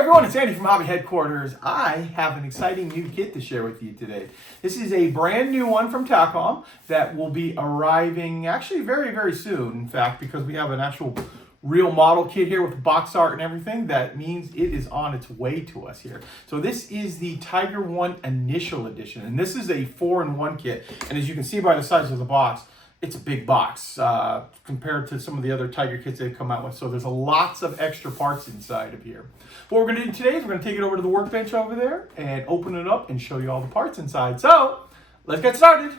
everyone, it's Andy from Hobby Headquarters. I have an exciting new kit to share with you today. This is a brand new one from Takom that will be arriving actually very, very soon. In fact, because we have an actual real model kit here with box art and everything, that means it is on its way to us here. So this is the Tiger One Initial Edition, and this is a 4-in-1 kit. And as you can see by the size of the box, it's a big box compared to some of the other Tiger kits they've come out with. So there's lots of extra parts inside of here. What we're going to do today is we're going to take it over to the workbench over there and open it up and show you all the parts inside. So let's get started.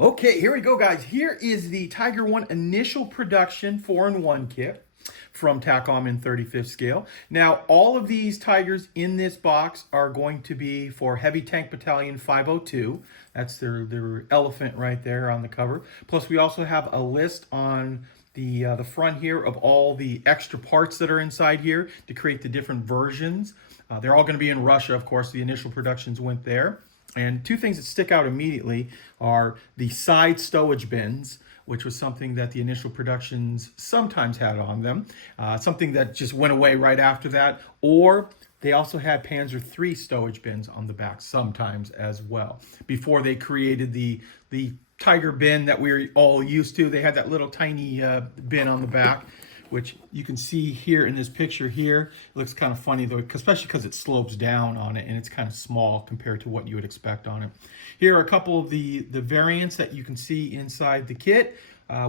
Okay, here we go, guys. Here is the Tiger One Initial Production 4-in-1 kit from Takom in 35th scale. Now, all of these Tigers in this box are going to be for Heavy Tank Battalion 502. That's their elephant right there on the cover. Plus, we also have a list on the front here of all the extra parts that are inside here to create the different versions. They're all going to be in Russia, of course. The initial productions went there. And two things that stick out immediately are the side stowage bins, which was something that the initial productions sometimes had on them, something that just went away right after that, or they also had Panzer III stowage bins on the back sometimes as well. Before they created the Tiger bin that we're all used to, they had that little tiny bin on the back, which you can see here in this picture here. It looks kind of funny though, especially because it slopes down on it and it's kind of small compared to what you would expect on it. Here are a couple of the variants that you can see inside the kit.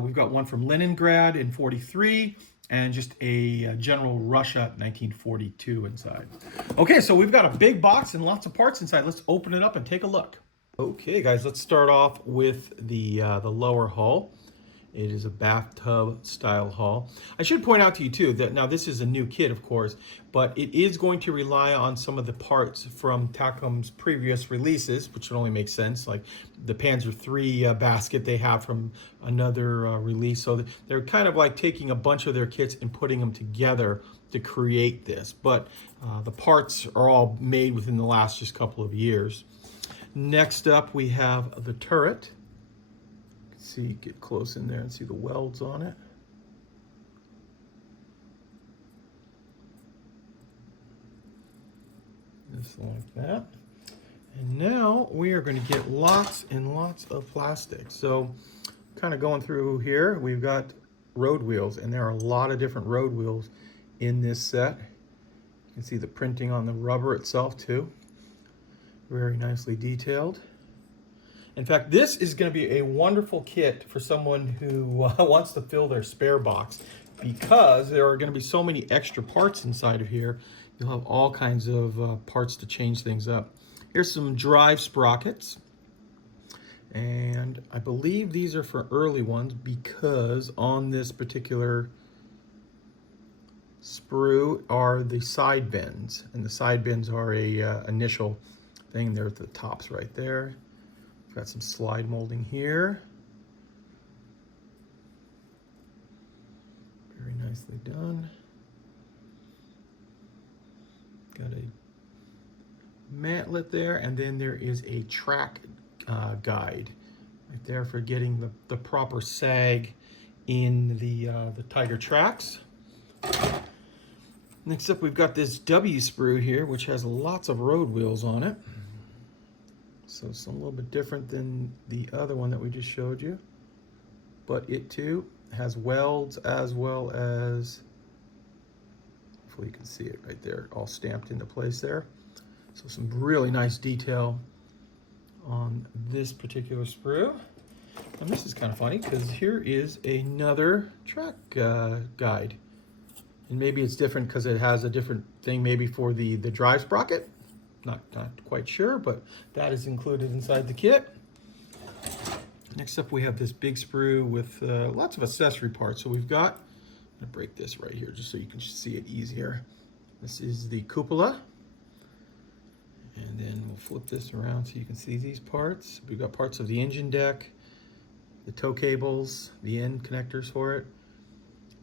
We've got one from Leningrad in 43 and just a General Russia 1942 inside. Okay, so we've got a big box and lots of parts inside. Let's open it up and take a look. Okay guys, let's start off with the lower hull. It is a bathtub style hull. I should point out to you too that now this is a new kit, of course, but it is going to rely on some of the parts from Takom's previous releases, which would only make sense, like the Panzer III basket they have from another release. So they're kind of like taking a bunch of their kits and putting them together to create this. But the parts are all made within the last just couple of years. Next up, we have the turret. See, get close in there and see the welds on it. Just like that. And now we are going to get lots and lots of plastic. So kind of going through here, we've got road wheels, and there are a lot of different road wheels in this set. You can see the printing on the rubber itself too. Very nicely detailed. In fact, this is going to be a wonderful kit for someone who wants to fill their spare box, because there are going to be so many extra parts inside of here. You'll have all kinds of parts to change things up. Here's some drive sprockets. And I believe these are for early ones, because on this particular sprue are the side bins. And the side bins are a initial thing. They're at the tops right there. Got some slide molding here. Very nicely done. Got a mantlet there, and then there is a track guide right there for getting the proper sag in the Tiger tracks. Next up, we've got this W sprue here, which has lots of road wheels on it. So it's a little bit different than the other one that we just showed you. But it too has welds, as well as, hopefully you can see it right there, all stamped into place there. So some really nice detail on this particular sprue. And this is kind of funny, because here is another track guide. And maybe it's different because it has a different thing maybe for the drive sprocket. Not quite sure, but that is included inside the kit. Next up, we have this big sprue with lots of accessory parts. So we've got, I'm gonna break this right here just so you can see it easier. This is the cupola. And then we'll flip this around so you can see these parts. We've got parts of the engine deck, the tow cables, the end connectors for it.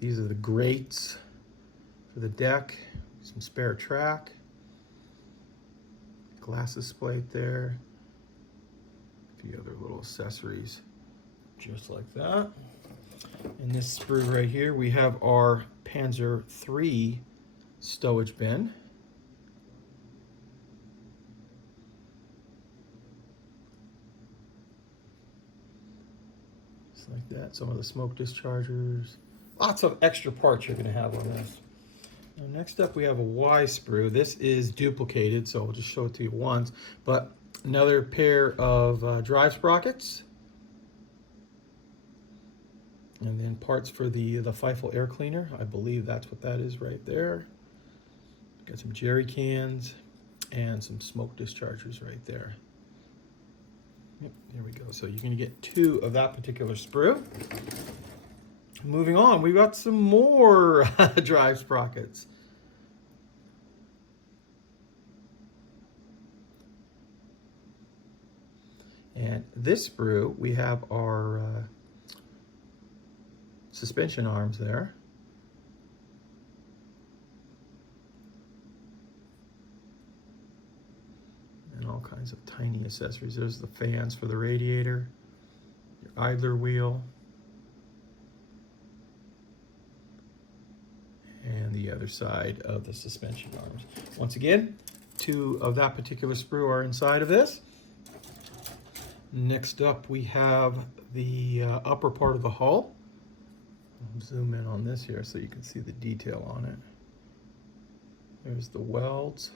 These are the grates for the deck, some spare track, glasses plate there, a few other little accessories just like that. In this sprue right here, we have our Panzer III stowage bin. Just like that. Some of the smoke dischargers. Lots of extra parts you're going to have on this. Now, next up, we have a Y sprue. This is duplicated, so I'll just show it to you once. But another pair of drive sprockets. And then parts for the Feifel air cleaner. I believe that's what that is right there. Got some jerry cans and some smoke dischargers right there. Yep, there we go. So you're going to get 2 of that particular sprue. Moving on, we've got some more drive sprockets. And this sprue, we have our suspension arms there. And all kinds of tiny accessories. There's the fans for the radiator, your idler wheel, and the other side of the suspension arms. Once again, 2 of that particular sprue are inside of this. Next up, we have the upper part of the hull. I'll zoom in on this here so you can see the detail on it. There's the welds.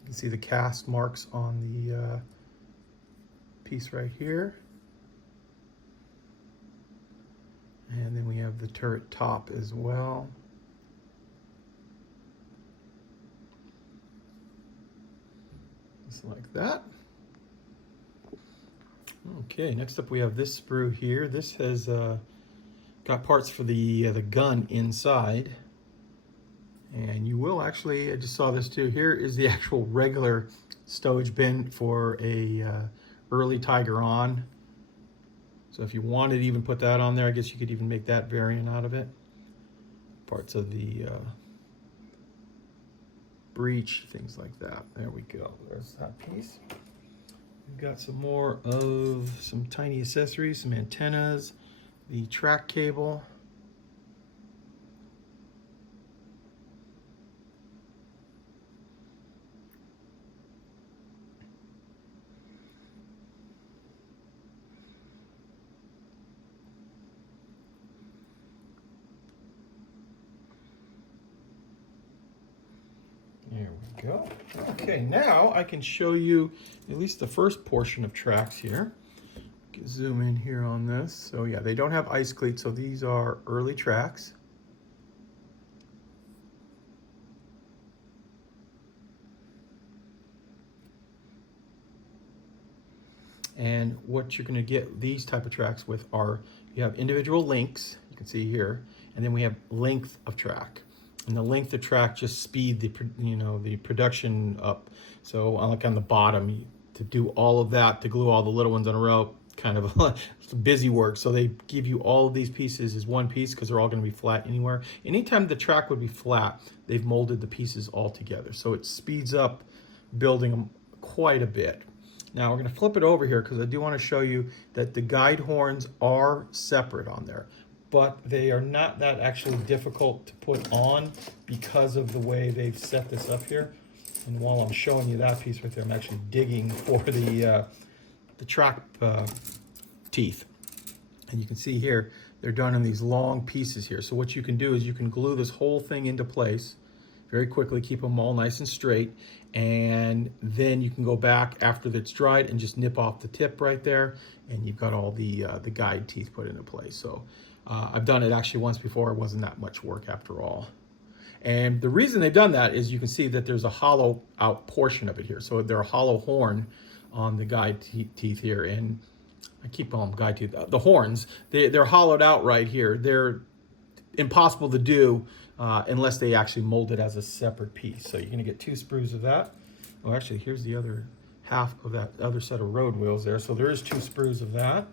You can see the cast marks on the piece right here. And then we have the turret top as well. Just like that. Okay, next up we have this sprue here. This has got parts for the gun inside. And you will actually, I just saw this too, here is the actual regular stowage bin for a early Tiger on. So if you wanted to even put that on there, I guess you could even make that variant out of it. Parts of the breech, things like that. There we go, there's that piece. We've got some more of some tiny accessories, some antennas, the track cable. There we go. Okay, now I can show you at least the first portion of tracks here. You can zoom in here on this. So yeah, they don't have ice cleats, so these are early tracks. And what you're going to get these type of tracks with are, you have individual links, you can see here, and then we have length of track. And the length of track just speed the production up. So like on the bottom, to do all of that, to glue all the little ones on a row, kind of busy work. So they give you all of these pieces as one piece because they're all going to be flat anywhere. Anytime the track would be flat, they've molded the pieces all together. So it speeds up building them quite a bit. Now we're going to flip it over here because I do want to show you that the guide horns are separate on there, but they are not that actually difficult to put on because of the way they've set this up here. And while I'm showing you that piece right there, I'm actually digging for the track teeth. And you can see here, they're done in these long pieces here. So what you can do is you can glue this whole thing into place very quickly, keep them all nice and straight, and then you can go back after it's dried and just nip off the tip right there, and you've got all the guide teeth put into place. So I've done it actually once before. It wasn't that much work after all. And the reason they've done that is you can see that there's a hollow out portion of it here. So they're a hollow horn on the guide teeth here. And I keep calling them guide teeth. The horns, they're hollowed out right here. They're impossible to do unless they actually mold it as a separate piece. So you're going to get 2 sprues of that. Oh, actually, here's the other half of that other set of road wheels there. So there is 2 sprues of that.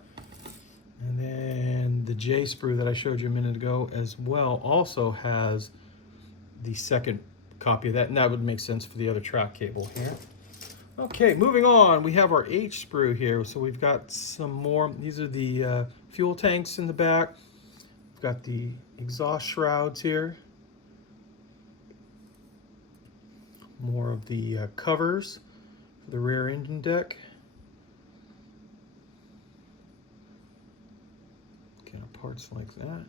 And then the J sprue that I showed you a minute ago as well also has the second copy of that, and that would make sense for the other track cable here. Okay, moving on, we have our H sprue here. So we've got some more. These are the fuel tanks in the back. We've got the exhaust shrouds here. More of the covers for the rear engine deck. Kind of parts like that.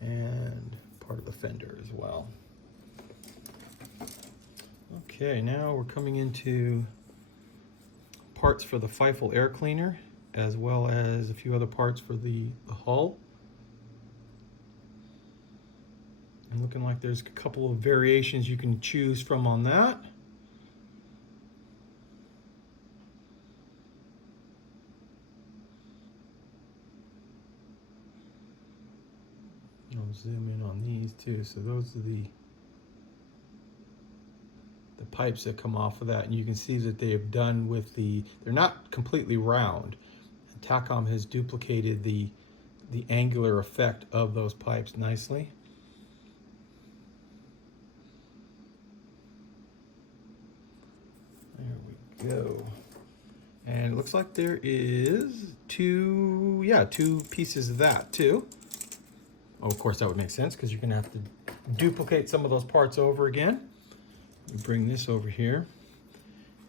And part of the fender as well. Okay, now we're coming into parts for the Feifel air cleaner, as well as a few other parts for the hull. And looking like there's a couple of variations you can choose from on that. I'll zoom in on these too. So those are the pipes that come off of that, and you can see that they have done with they're not completely round. And Takom has duplicated the angular effect of those pipes nicely. There we go. And it looks like there is two pieces of that too. Oh, of course that would make sense because you're gonna have to duplicate some of those parts over again. We bring this over here,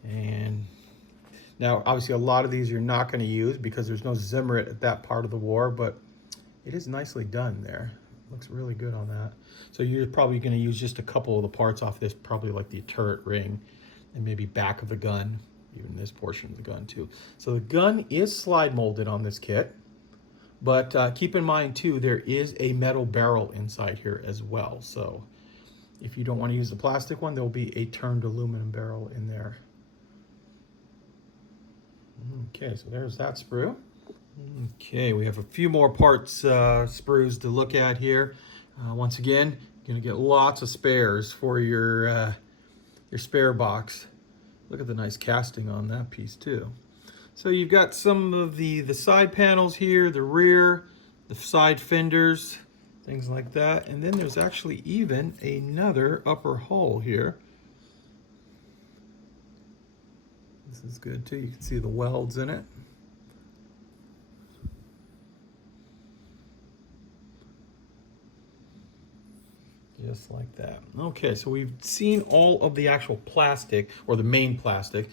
and now obviously a lot of these you're not going to use because there's no Zimmerit at that part of the war, but it is nicely done there. Looks really good on that. So you're probably going to use just a couple of the parts off this, probably like the turret ring and maybe back of the gun, even this portion of the gun too. So the gun is slide molded on this kit, but keep in mind too, there is a metal barrel inside here as well. So if you don't want to use the plastic one, there'll be a turned aluminum barrel in there. Okay, so there's that sprue. Okay, we have a few more parts, sprues to look at here. Once again, you're going to get lots of spares for your spare box. Look at the nice casting on that piece too. So you've got some of the side panels here, the rear, the side fenders, things like that. And then there's actually even another upper hull here. This is good too. You can see the welds in it. Just like that. Okay, so we've seen all of the actual plastic, or the main plastic.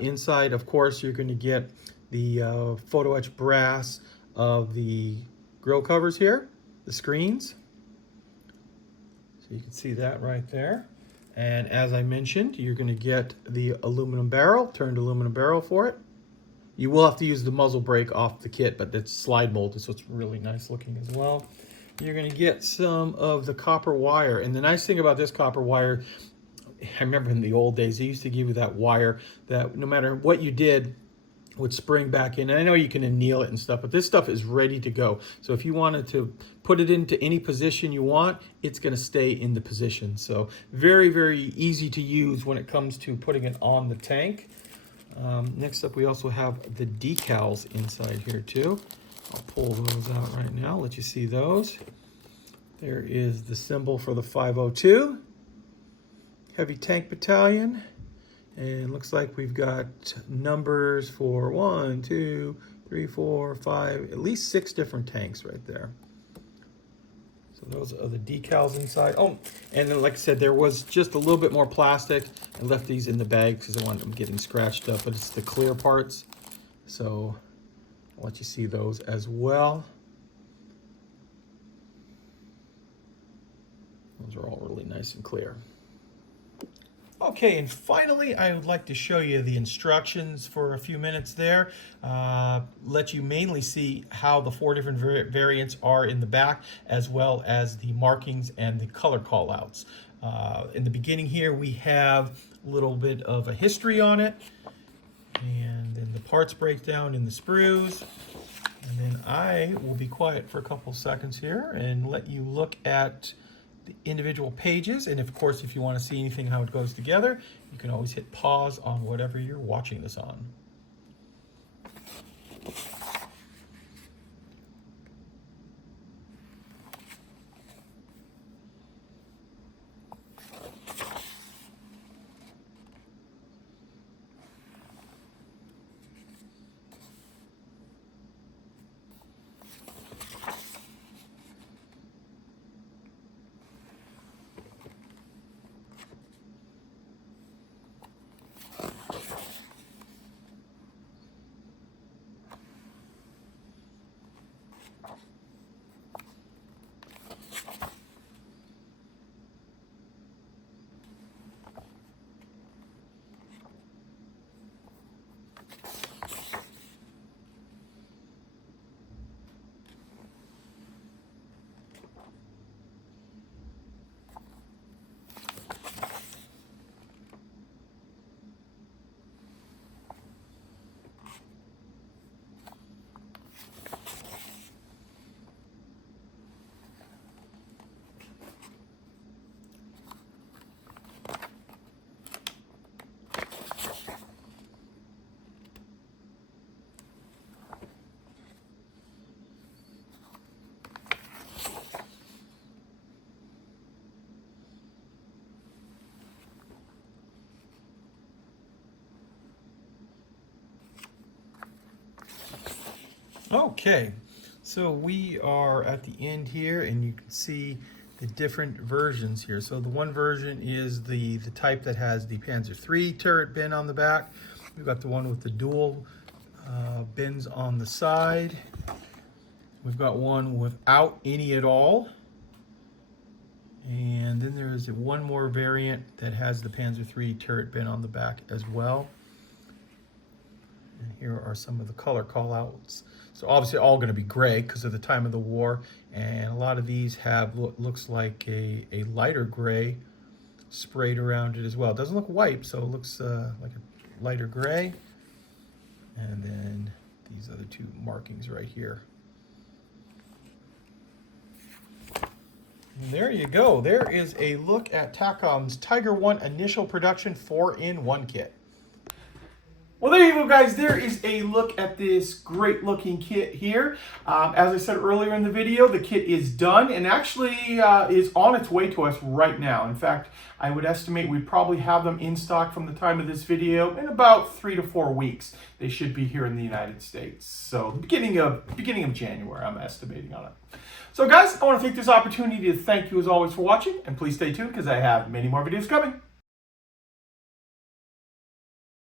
Inside, of course, you're going to get the photo etch brass of the grill covers here, the screens. So you can see that right there. And as I mentioned, you're going to get the aluminum barrel, turned aluminum barrel for it. You will have to use the muzzle brake off the kit, but it's slide molded, so it's really nice looking as well. You're going to get some of the copper wire. And the nice thing about this copper wire, I remember in the old days, they used to give you that wire that no matter what you did, would spring back in. And I know you can anneal it and stuff, but this stuff is ready to go. So if you wanted to put it into any position you want, it's going to stay in the position. So very, very easy to use when it comes to putting it on the tank. Next up, we also have the decals inside here too. I'll pull those out right now, let you see those. There is the symbol for the 502 Heavy Tank Battalion. And it looks like we've got numbers for 1, 2, 3, 4, 5, at least 6 different tanks right there. So those are the decals inside. Oh, and then like I said, there was just a little bit more plastic. I left these in the bag because I wanted them getting scratched up, but it's the clear parts. So I'll let you see those as well. Those are all really nice and clear. Okay, and finally, I would like to show you the instructions for a few minutes there. Let you mainly see how the 4 different variants are in the back, as well as the markings and the color callouts. In the beginning here, we have a little bit of a history on it, and then the parts breakdown in the sprues. And then I will be quiet for a couple seconds here and let you look at the individual pages. And of course, if you want to see anything how it goes together, you can always hit pause on whatever you're watching this on. Okay, so we are at the end here, and you can see the different versions here. So the one version is the type that has the Panzer III turret bin on the back. We've got the one with the dual bins on the side. We've got one without any at all. And then there's one more variant that has the Panzer III turret bin on the back as well. And here are some of the color call-outs. So obviously all going to be gray because of the time of the war, and a lot of these have what looks like a lighter gray sprayed around it as well. It doesn't look white, so it looks like a lighter gray. And then these other two markings right here. And there you go. There is a look at Takom's Tiger 1 initial production 4-in-1 kit. Well, there you go, guys. There is a look at this great looking kit here. As I said earlier in the video, the kit is done and actually is on its way to us right now. In fact, I would estimate we probably have them in stock from the time of this video in about 3 to 4 weeks. They should be here in the United States. So the beginning of January, I'm estimating on it. So guys, I want to take this opportunity to thank you as always for watching, and please stay tuned because I have many more videos coming.